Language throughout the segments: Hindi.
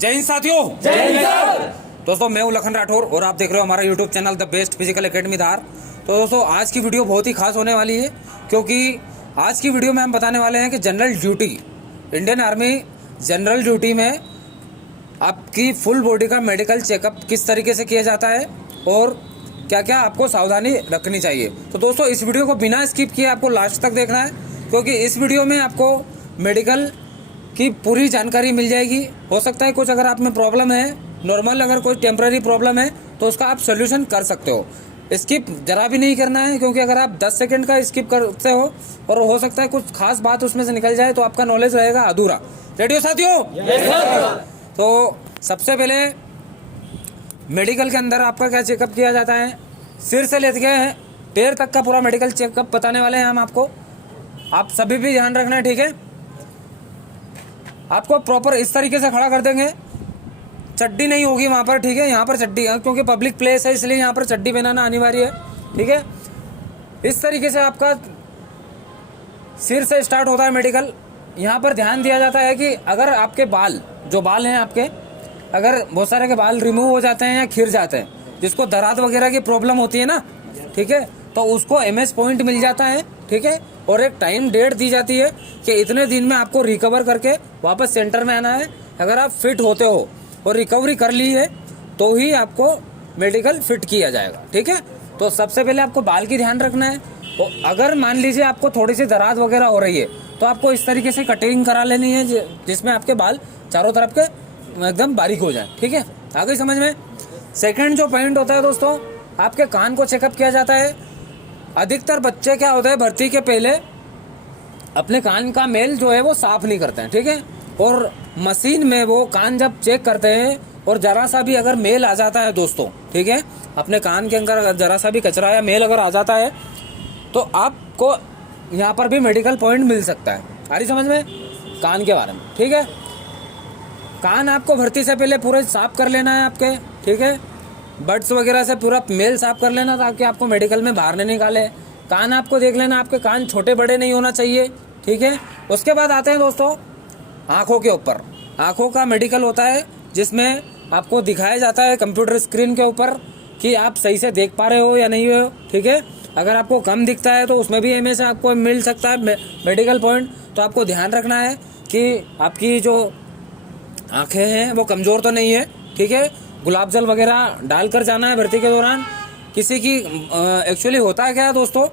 जय हिंद साथियों। जय हिंद सर। दोस्तों मैं हूं लखन राठौर और आप देख रहे हो हमारा YouTube channel The Best Physical Academy Dhar. तो दोस्तों आज की वीडियो बहुत ही खास होने वाली है, क्योंकि आज की वीडियो में हम बताने वाले हैं कि general duty, Indian army general duty में आपकी फुल बॉडी का मेडिकल चेकअप किस तरीके से किया जाता है और क्या क्या आपको सावधानी रखनी चाहिए। तो दोस्तों इस वीडियो को बिना स्किप किए आपको लास्ट तक देखना है, क्योंकि इस वीडियो में आपको मेडिकल की पूरी जानकारी मिल जाएगी। हो सकता है कुछ अगर आप में प्रॉब्लम है, नॉर्मल अगर कोई टेम्पररी प्रॉब्लम है तो उसका आप सोल्यूशन कर सकते हो। स्किप जरा भी नहीं करना है, क्योंकि अगर आप 10 सेकंड का स्किप करते हो और हो सकता है कुछ खास बात उसमें से निकल जाए तो आपका नॉलेज रहेगा अधूरा। रेडी हो साथियों? तो सबसे पहले मेडिकल के अंदर आपका क्या चेकअप किया जाता है, सिर से लेके पैर तक का पूरा मेडिकल चेकअप बताने वाले हैं हम आपको। आप सभी भी ध्यान रखना है, ठीक है। आपको प्रॉपर इस तरीके से खड़ा कर देंगे, चड्डी नहीं होगी वहाँ पर, ठीक है। यहाँ पर चड्डी, क्योंकि पब्लिक प्लेस है इसलिए यहाँ पर चड्डी पहनाना अनिवार्य है, ठीक है। इस तरीके से आपका सिर से स्टार्ट होता है मेडिकल। यहाँ पर ध्यान दिया जाता है कि अगर आपके बाल, जो बाल हैं आपके, अगर बहुत सारे के बाल रिमूव हो जाते हैं या खिर जाते हैं, जिसको दराद वगैरह की प्रॉब्लम होती है ना, ठीक है, तो उसको MS पॉइंट मिल जाता है, ठीक है। और एक टाइम डेट दी जाती है कि इतने दिन में आपको रिकवर करके वापस सेंटर में आना है। अगर आप फिट होते हो और रिकवरी कर ली है तो ही आपको मेडिकल फिट किया जाएगा, ठीक है। तो सबसे पहले आपको बाल की ध्यान रखना है। तो अगर मान लीजिए आपको थोड़ी सी दरार वगैरह हो रही है तो आपको इस तरीके से कटिंग करा लेनी है, जिसमें आपके बाल चारों तरफ के एकदम बारीक हो जाए, ठीक है। आ गई समझ में? सेकेंड जो पॉइंट होता है दोस्तों, आपके कान को चेकअप किया जाता है। अधिकतर बच्चे क्या होता है, भर्ती के पहले अपने कान का मेल जो है वो साफ नहीं करते हैं, ठीक है। और मशीन में वो कान जब चेक करते हैं और जरा सा भी अगर मेल आ जाता है दोस्तों, ठीक है, अपने कान के अंदर जरा सा भी कचरा या मेल अगर आ जाता है तो आपको यहाँ पर भी मेडिकल पॉइंट मिल सकता है। आ रही समझ में कान के बारे में, ठीक है। कान आपको भर्ती से पहले पूरे साफ कर लेना है आपके, ठीक है। बड्स वगैरह से पूरा मेल साफ कर लेना ताकि आपको मेडिकल में बाहर नहीं निकाले। कान आपको देख लेना, आपके कान छोटे बड़े नहीं होना चाहिए, ठीक है। उसके बाद आते हैं दोस्तों आँखों के ऊपर। आँखों का मेडिकल होता है जिसमें आपको दिखाया जाता है कंप्यूटर स्क्रीन के ऊपर कि आप सही से देख पा रहे हो या नहीं हो, ठीक है। अगर आपको कम दिखता है तो उसमें भी MS आपको मिल सकता है मेडिकल पॉइंट। तो आपको ध्यान रखना है कि आपकी जो आँखें हैं वो कमज़ोर तो नहीं है, ठीक है। गुलाब जल वगैरह डालकर जाना है भर्ती के दौरान। किसी की एक्चुअली होता है क्या दोस्तों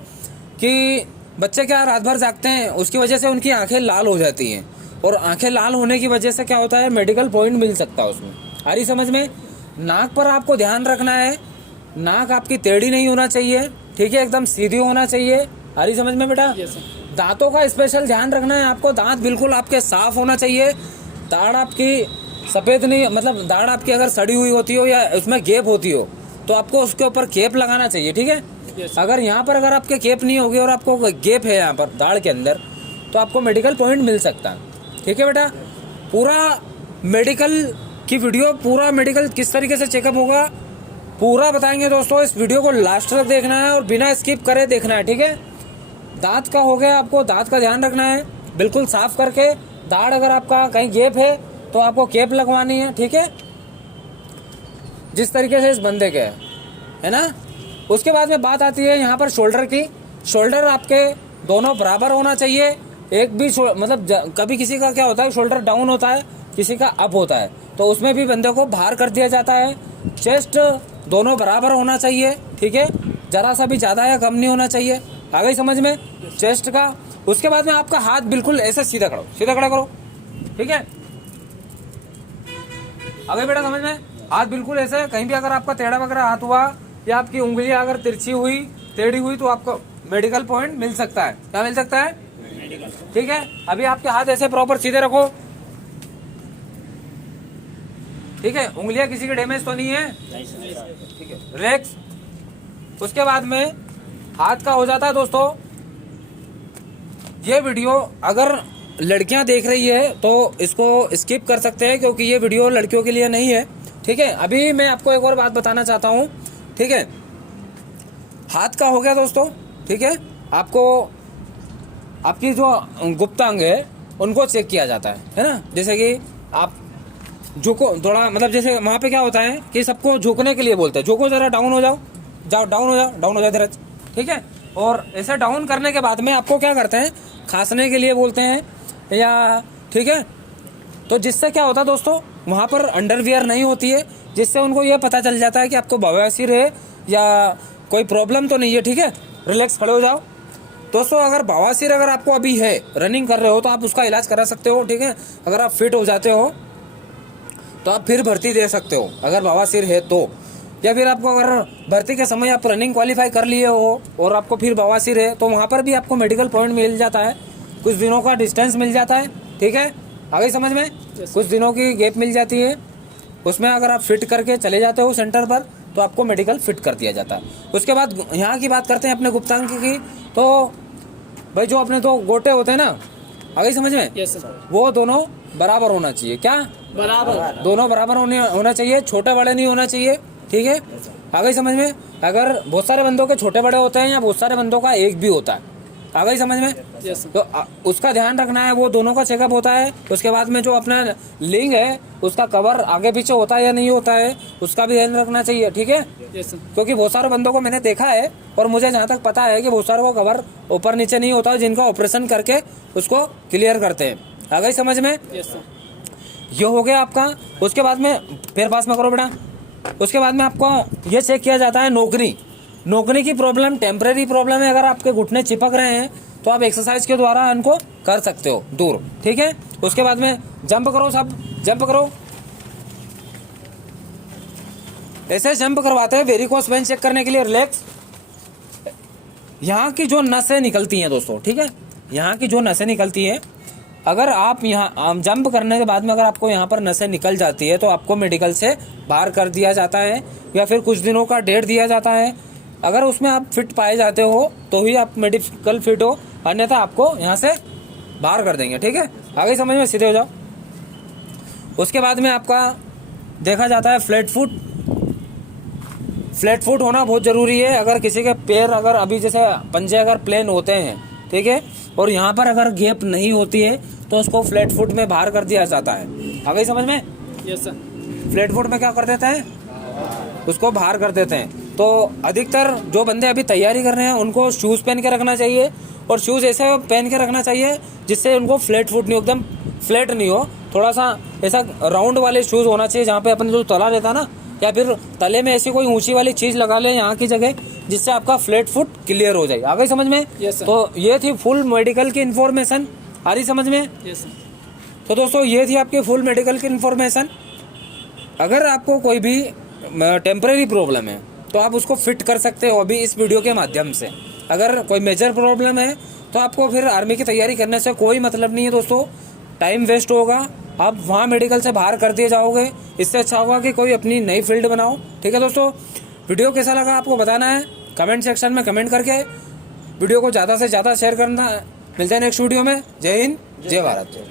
कि बच्चे क्या रात भर जागते हैं, उसकी वजह से उनकी आंखें लाल हो जाती हैं, और आंखें लाल होने की वजह से क्या होता है, मेडिकल पॉइंट मिल सकता है उसमें। आ रही समझ में? नाक पर आपको ध्यान रखना है, नाक आपकी टेढ़ी नहीं होना चाहिए, ठीक है, एकदम सीधी होना चाहिए। आ रही समझ में बेटा? दांतों का स्पेशल ध्यान रखना है आपको, दांत बिल्कुल आपके साफ होना चाहिए। दाढ़ आपकी सफ़ेद नहीं, मतलब दाढ़ आपकी अगर सड़ी हुई होती हो या उसमें गैप होती हो तो आपको उसके ऊपर केप लगाना चाहिए, ठीक है। अगर यहाँ पर अगर आपके केप नहीं होगी और आपको गैप है यहाँ पर दाढ़ के अंदर तो आपको मेडिकल पॉइंट मिल सकता है, ठीक है बेटा। पूरा मेडिकल की वीडियो, पूरा मेडिकल किस तरीके से चेकअप होगा पूरा बताएंगे दोस्तों। इस वीडियो को लास्ट तक देखना है और बिना स्किप करे देखना है, ठीक है। दांत का हो गया, आपको दांत का ध्यान रखना है, बिल्कुल साफ करके। दाढ़ अगर आपका कहीं गैप है तो आपको केप लगवानी है, ठीक है, जिस तरीके से इस बंदे के है ना। उसके बाद में बात आती है यहाँ पर शोल्डर की। शोल्डर आपके दोनों बराबर होना चाहिए। एक भी मतलब कभी किसी का क्या होता है, शोल्डर डाउन होता है, किसी का अप होता है, तो उसमें भी बंदे को बाहर कर दिया जाता है। चेस्ट दोनों बराबर होना चाहिए, ठीक है, जरा सा भी ज़्यादा या कम नहीं होना चाहिए। आ गई समझ में चेस्ट का? उसके बाद में आपका हाथ बिल्कुल ऐसे सीधा करो, सीधा खड़ा करो, ठीक है। अगर बेटा समझ में, हाथ बिल्कुल ऐसे, कहीं भी अगर आपका टेढ़ा वगैरह हाथ हुआ या आपकी उंगलियां अगर तिरछी हुई, टेढ़ी हुई, तो आपको मेडिकल पॉइंट मिल सकता है। क्या मिल सकता है? ठीक है। अभी आपके हाथ ऐसे प्रॉपर सीधे रखो, ठीक है। उंगलियां किसी की डैमेज तो नहीं है, ठीक है, रिलैक्स। उसके बाद में हाथ का हो जाता है दोस्तों। ये वीडियो अगर लड़कियां देख रही है तो इसको स्किप कर सकते हैं, क्योंकि ये वीडियो लड़कियों के लिए नहीं है, ठीक है। अभी मैं आपको एक और बात बताना चाहता हूँ, ठीक है। हाथ का हो गया दोस्तों, ठीक है। आपको आपकी जो गुप्तांग है उनको चेक किया जाता है ना। जैसे कि आप झुको थोड़ा, मतलब जैसे वहाँ पे क्या होता है कि सबको झुकने के लिए बोलते हैं, झुको जरा, डाउन हो जाओ, डाउन हो जाओ, डाउन हो जाओ धीरज, ठीक है। और ऐसे डाउन करने के बाद में आपको क्या करते हैं, खांसने के लिए बोलते हैं या, ठीक है। तो जिससे क्या होता है दोस्तों, वहाँ पर अंडरवियर नहीं होती है, जिससे उनको ये पता चल जाता है कि आपको बवासीर है या कोई प्रॉब्लम तो नहीं है, ठीक है। रिलैक्स, खड़े हो जाओ दोस्तों। अगर बवासीर अगर आपको अभी है, रनिंग कर रहे हो, तो आप उसका इलाज करा सकते हो, ठीक है। अगर आप फिट हो जाते हो तो आप फिर भर्ती दे सकते हो, अगर बवासीर है तो। या फिर आपको अगर भर्ती के समय आप रनिंग क्वालिफाई कर लिए हो और आपको फिर बवासीर है, तो वहाँ पर भी आपको मेडिकल पॉइंट मिल जाता है, कुछ दिनों का डिस्टेंस मिल जाता है, ठीक है। आ गई समझ में? कुछ दिनों की गैप मिल जाती है, उसमें अगर आप फिट करके चले जाते हो सेंटर पर, तो आपको मेडिकल फिट कर दिया जाता है। उसके बाद यहाँ की बात करते हैं अपने गुप्तांग की। तो भाई जो अपने दो गोटे होते हैं ना, आ गई समझ में? Yes sir. वो दोनों बराबर होना चाहिए। क्या? बराबर। दोनों बराबर होना चाहिए, छोटे बड़े नहीं होना चाहिए, ठीक है। आ गई समझ में? अगर बहुत सारे बंदों के छोटे बड़े होते हैं या बहुत सारे बंदों का एक भी होता है, आ गई समझ में? Yes sir. तो उसका ध्यान रखना है, वो दोनों का चेकअप होता है। उसके बाद में जो अपना लिंग है उसका कवर आगे पीछे होता है या नहीं होता है, उसका भी ध्यान रखना चाहिए, ठीक है। Yes sir. क्योंकि बहुत सारे बंदों को मैंने देखा है और मुझे जहाँ तक पता है कि बहुत सारे को कवर ऊपर नीचे नहीं होता है, जिनका ऑपरेशन करके उसको क्लियर करते हैं। आ गई समझ में? Yes sir. ये हो गया आपका। उसके बाद में पैर पास में करो बेटा। उसके बाद में आपको ये चेक किया जाता है नौकरी की प्रॉब्लम, टेम्परेरी प्रॉब्लम है। अगर आपके घुटने चिपक रहे हैं तो आप एक्सरसाइज के द्वारा उनको कर सकते हो दूर, ठीक है। उसके बाद में जंप करो, सब जंप करो। ऐसे जंप करवाते हैं वेरिकोस वेन चेक करने के लिए। रिलैक्स। यहाँ की जो नसें निकलती हैं दोस्तों, ठीक है, यहाँ की जो नसें निकलती हैं, अगर आप यहाँ जंप करने के बाद में अगर आपको यहाँ पर नसें निकल जाती है तो आपको मेडिकल से बाहर कर दिया जाता है या फिर कुछ दिनों का डेट दिया जाता है। अगर उसमें आप फिट पाए जाते हो तो ही आप मेडिकल फिट हो, अन्यथा आपको यहाँ से बाहर कर देंगे, ठीक है। आगे समझ में? सीधे हो जाओ। उसके बाद में आपका देखा जाता है फ्लैट फुट। फ्लैट फुट होना बहुत ज़रूरी है। अगर किसी के पैर अगर अभी जैसे पंजे अगर प्लेन होते हैं, ठीक है, और यहाँ पर अगर गैप नहीं होती है तो उसको फ्लैट फुट में बाहर कर दिया जाता है। आ गई समझ में? Yes sir. फ्लैट फुट में क्या कर देते हैं, उसको बाहर कर देते हैं। तो अधिकतर जो बंदे अभी तैयारी कर रहे हैं उनको शूज़ पहन के रखना चाहिए, और शूज़ ऐसे पहन के रखना चाहिए जिससे उनको फ्लैट फुट नहीं, एकदम फ्लैट नहीं हो, थोड़ा सा ऐसा राउंड वाले शूज़ होना चाहिए जहाँ पे अपन जो तला रहता ना, या फिर तले में ऐसी कोई ऊंची वाली चीज़ लगा ले यहाँ की जगह, जिससे आपका फ्लैट फुट क्लियर हो जाए। आ गई समझ में? Yes sir. तो ये थी फुल मेडिकल की इन्फॉर्मेशन। आ रही समझ में? Yes sir. तो दोस्तों ये थी आपकी फुल मेडिकल की इन्फॉर्मेशन। अगर आपको कोई भी टेम्परेरी प्रॉब्लम है तो आप उसको फिट कर सकते हो अभी इस वीडियो के माध्यम से। अगर कोई मेजर प्रॉब्लम है तो आपको फिर आर्मी की तैयारी करने से कोई मतलब नहीं है दोस्तों, टाइम वेस्ट होगा, आप वहाँ मेडिकल से बाहर कर दिए जाओगे। इससे अच्छा होगा कि कोई अपनी नई फील्ड बनाओ, ठीक है दोस्तों। वीडियो कैसा लगा आपको बताना है कमेंट सेक्शन में कमेंट करके। वीडियो को ज़्यादा से ज़्यादा शेयर करना। मिलते हैं नेक्स्ट वीडियो में। जय हिंद, जय भारत।